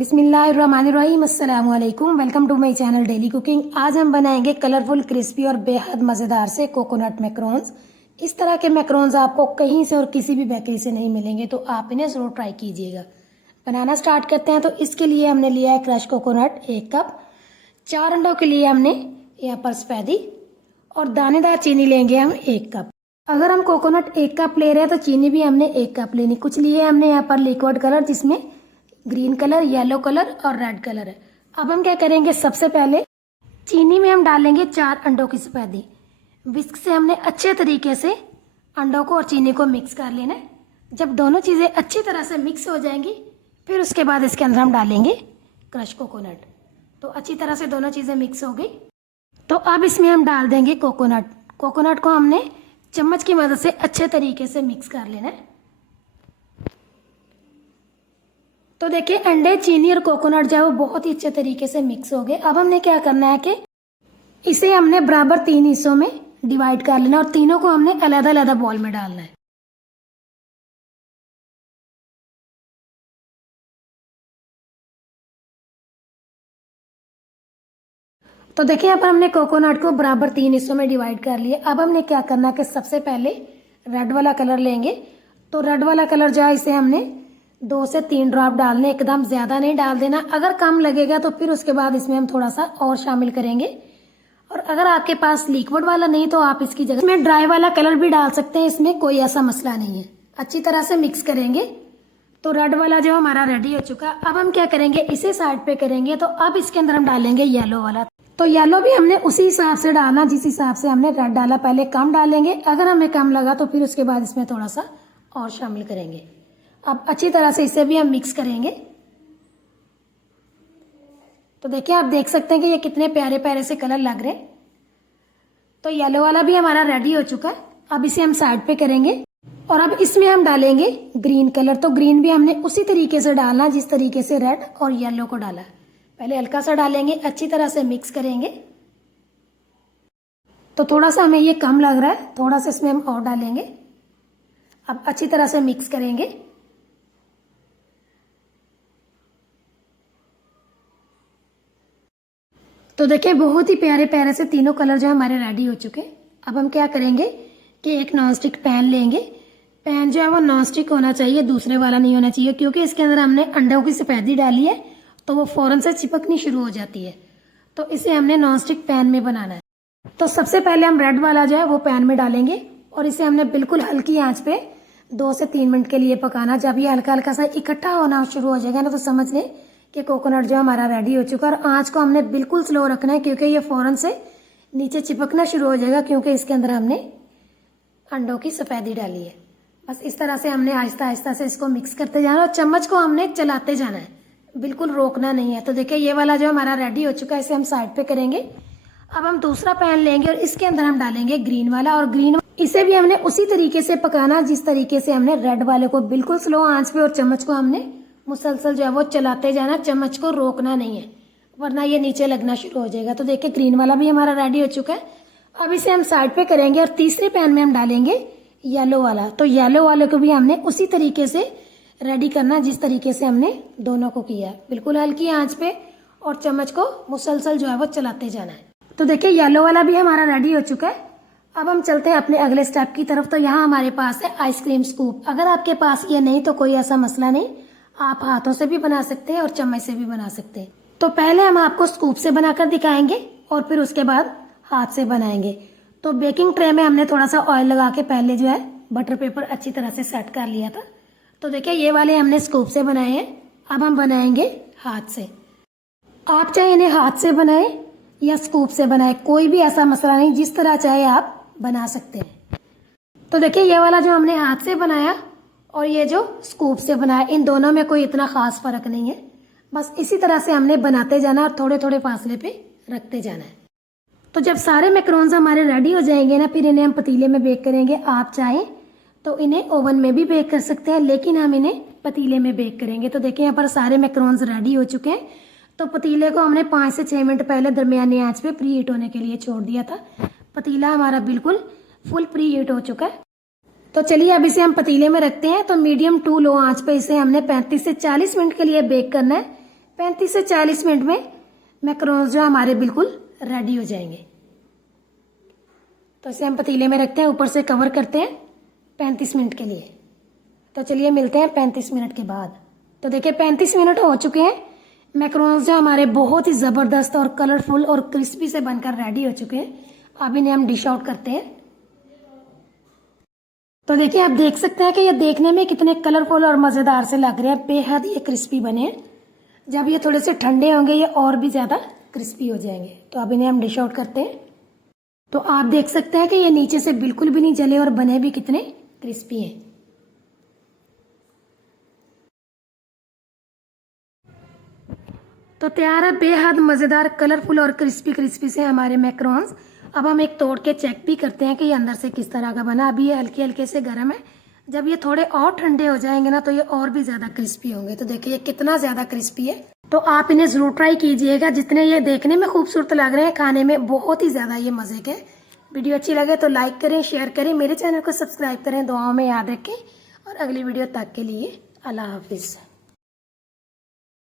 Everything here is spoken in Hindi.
बिस्मिल्लाहिर्रहमानिर्रहीम, अस्सलाम वालेकुम। Welcome to my channel daily cooking. आज हम बनाएंगे कलरफुल, क्रिस्पी और बेहद मज़ेदार से कोकोनट मैक्रोन्स। इस तरह के मैक्रोन्स आपको कहीं से और किसी भी बेकरी से नहीं मिलेंगे, तो आप इन्हें ज़रूर ट्राई कीजिएगा। बनाना स्टार्ट करते हैं। तो इसके लिए हमने लिया है क्रश कोकोनट 1 कप। 4 अंडों के लिए हमने यहाँ पर सफेदी और दानेदार चीनी लेंगे हम 1 कप। अगर हम कोकोनट 1 कप ले रहे हैं तो चीनी भी हमने 1 कप लेनी। कुछ लिए हमने यहाँ पर लिक्विड कलर, जिसमें ग्रीन कलर, येलो कलर और रेड कलर है। अब हम क्या करेंगे, सबसे पहले चीनी में हम डालेंगे 4 अंडों की सफेदी। विस्क से हमने अच्छे तरीके से अंडों को और चीनी को मिक्स कर लेना है। जब दोनों चीज़ें अच्छी तरह से मिक्स हो जाएंगी, फिर उसके बाद इसके अंदर हम डालेंगे क्रश कोकोनट। तो अच्छी तरह से दोनों चीज़ें मिक्स हो गई, तो अब इसमें हम डाल देंगे कोकोनट। कोकोनट को हमने चम्मच की मदद से अच्छे तरीके से मिक्स कर लेना है। तो देखिए, अंडे, चीनी और कोकोनट जो है वो बहुत ही अच्छे तरीके से मिक्स हो गए। अब हमने क्या करना है कि इसे हमने बराबर 3 हिस्सों में डिवाइड कर लेना और तीनों को हमने अलग अलग बाउल में डालना है। तो देखिए, यहाँ पर हमने कोकोनट को बराबर 3 हिस्सों में डिवाइड कर लिया। अब हमने क्या करना है कि सबसे पहले रेड वाला कलर लेंगे। तो रेड वाला कलर जो है, इसे हमने 2 से 3 ड्रॉप डालने, एकदम ज़्यादा नहीं डाल देना। अगर कम लगेगा तो फिर उसके बाद इसमें हम थोड़ा सा और शामिल करेंगे। और अगर आपके पास लिक्विड वाला नहीं तो आप इसकी जगह इसमें ड्राई वाला कलर भी डाल सकते हैं। इसमें कोई ऐसा मसला नहीं है। अच्छी तरह से मिक्स करेंगे। तो रेड वाला जो हमारा रेडी हो चुका। अब हम क्या करेंगे, इसे साइड पे करेंगे। तो अब इसके अंदर हम डालेंगे येलो वाला। तो येलो भी हमने उसी हिसाब से डालना जिस हिसाब से हमने रेड डाला। पहले कम डालेंगे, अगर हमें कम लगा तो फिर उसके बाद इसमें थोड़ा सा और शामिल करेंगे। अब अच्छी तरह से इसे भी हम मिक्स करेंगे। तो देखिए, आप देख सकते हैं कि ये कितने प्यारे प्यारे से कलर लग रहे हैं। तो येलो वाला भी हमारा रेडी हो चुका है। अब इसे हम साइड पे करेंगे और अब इसमें हम डालेंगे ग्रीन कलर। तो ग्रीन भी हमने उसी तरीके से डालना जिस तरीके से रेड और येलो को डाला। पहले हल्का सा डालेंगे, अच्छी तरह से मिक्स करेंगे। तो थोड़ा सा हमें ये कम लग रहा है, थोड़ा सा इसमें हम और डालेंगे। अब अच्छी तरह से मिक्स करेंगे। तो देखिए, बहुत ही प्यारे प्यारे से तीनों कलर जो हमारे रेडी हो चुके। अब हम क्या करेंगे कि एक नॉनस्टिक पैन लेंगे। पैन जो है वो नॉनस्टिक होना चाहिए, दूसरे वाला नहीं होना चाहिए, क्योंकि इसके अंदर हमने अंडों की सफेदी डाली है तो वो फौरन से चिपकनी शुरू हो जाती है। तो इसे हमने नॉनस्टिक पैन में बनाना है। तो सबसे पहले हम रेड वाला जो है वो पैन में डालेंगे और इसे हमने बिल्कुल हल्की आंच पे 2 से 3 मिनट के लिए पकाना। जब ये हल्का हल्का सा इकट्ठा होना शुरू हो जाएगा ना, तो समझ लें कि कोकोनट जो हमारा रेडी हो चुका है। और आंच को हमने बिल्कुल स्लो रखना है, क्योंकि ये फौरन से नीचे चिपकना शुरू हो जाएगा, क्योंकि इसके अंदर हमने अंडों की सफेदी डाली है। बस इस तरह से हमने आहिस्ता आहिस्ता से इसको मिक्स करते जाना और चम्मच को हमने चलाते जाना है, बिल्कुल रोकना नहीं है। तो देखिए, ये वाला जो हमारा रेडी हो चुका है, इसे हम साइड पे करेंगे। अब हम दूसरा पैन लेंगे और इसके अंदर हम डालेंगे ग्रीन वाला। और ग्रीन इसे भी हमने उसी तरीके से पकाना जिस तरीके से हमने रेड वाले को, बिल्कुल स्लो आंच पे, और चम्मच को हमने मुसलसल जो है वो चलाते जाना, चम्मच को रोकना नहीं है, वरना ये नीचे लगना शुरू हो जाएगा। तो देखिए, ग्रीन वाला भी हमारा रेडी हो चुका है। अब इसे हम साइड पे करेंगे और तीसरे पैन में हम डालेंगे येलो वाला। तो येलो वाले को भी हमने उसी तरीके से रेडी करना जिस तरीके से हमने दोनों को किया, बिल्कुल हल्की आंच पे, और चम्मच को मुसलसल जो है वो चलाते जाना है। तो देखिए, येलो वाला भी हमारा रेडी हो चुका है। अब हम चलते हैं अपने अगले स्टेप की तरफ। तो यहाँ हमारे पास है आइसक्रीम स्कूप। अगर आपके पास ये नहीं तो कोई ऐसा मसला नहीं, आप हाथों से भी बना सकते हैं और चम्मच से भी बना सकते हैं। तो पहले हम आपको स्कूप से बनाकर दिखाएंगे और फिर उसके बाद हाथ से बनाएंगे। तो बेकिंग ट्रे में हमने थोड़ा सा ऑयल लगा के पहले जो है बटर पेपर अच्छी तरह से सेट कर लिया था। तो देखिए, ये वाले हमने स्कूप से बनाए हैं। अब हम बनाएंगे हाथ से। आप चाहे इन्हें हाथ से बनाए या स्कूप से बनाए, कोई भी ऐसा मसला नहीं, जिस तरह चाहे आप बना सकते हैं। तो देखिए, ये वाला जो हमने हाथ से बनाया और ये जो स्कूप से बनाया, इन दोनों में कोई इतना खास फर्क नहीं है। बस इसी तरह से हमने बनाते जाना और थोड़े थोड़े फासले पे रखते जाना है। तो जब सारे मैक्रोन्स हमारे रेडी हो जाएंगे ना, फिर इन्हें हम पतीले में बेक करेंगे। आप चाहें तो इन्हें ओवन में भी बेक कर सकते हैं, लेकिन हम इन्हें पतीले में बेक करेंगे। तो देखिए, यहाँ पर सारे मैक्रोन्स रेडी हो चुके हैं। तो पतीले को हमने 5 से 6 मिनट पहले दरमियानी आंच पे प्री हीट होने के लिए छोड़ दिया था। पतीला हमारा बिल्कुल फुल प्री हीट हो चुका है। तो चलिए, अब इसे हम पतीले में रखते हैं। तो मीडियम टू लो आंच पे इसे हमने 35 से 40 मिनट के लिए बेक करना है। 35 से 40 मिनट में मैक्रोन्स जो हमारे बिल्कुल रेडी हो जाएंगे। तो इसे हम पतीले में रखते हैं, ऊपर से कवर करते हैं 35 मिनट के लिए। तो चलिए मिलते हैं 35 मिनट के बाद। तो देखिए 35 मिनट हो चुके हैं। मैक्रोन्स जो हमारे बहुत ही ज़बरदस्त और कलरफुल और क्रिस्पी से बनकर रेडी हो चुके हैं। अब इन्हें हम डिश आउट करते हैं। तो देखिए आप देख सकते हैं कि ये देखने में कितने कलरफुल और मज़ेदार से लग रहे हैं। बेहद ये क्रिस्पी बने हैं। जब ये थोड़े से ठंडे होंगे ये और भी ज़्यादा क्रिस्पी हो जाएंगे। तो अब इन्हें हम डिश आउट करते हैं। तो आप देख सकते हैं कि ये नीचे से बिल्कुल भी नहीं जले और बने भी कितने क्रिस्पी हैं। तो तैयार है बेहद मज़ेदार, कलरफुल और क्रिस्पी से हमारे मैक्रोन्स। अब हम एक तोड़ के चेक भी करते हैं कि ये अंदर से किस तरह का बना। अभी ये हल्के हल्के से गर्म है। जब ये थोड़े और ठंडे हो जाएंगे ना तो ये और भी ज़्यादा क्रिस्पी होंगे। तो देखिए ये कितना ज़्यादा क्रिस्पी है। तो आप इन्हें ज़रूर ट्राई कीजिएगा। जितने ये देखने में खूबसूरत लग रहे हैं, खाने में बहुत ही ज़्यादा ये मज़े के। वीडियो अच्छी लगे तो लाइक करें, शेयर करें, मेरे चैनल को सब्सक्राइब करें, दुआओं में याद रखें। और अगली वीडियो तक के लिए अल्लाह हाफिज़।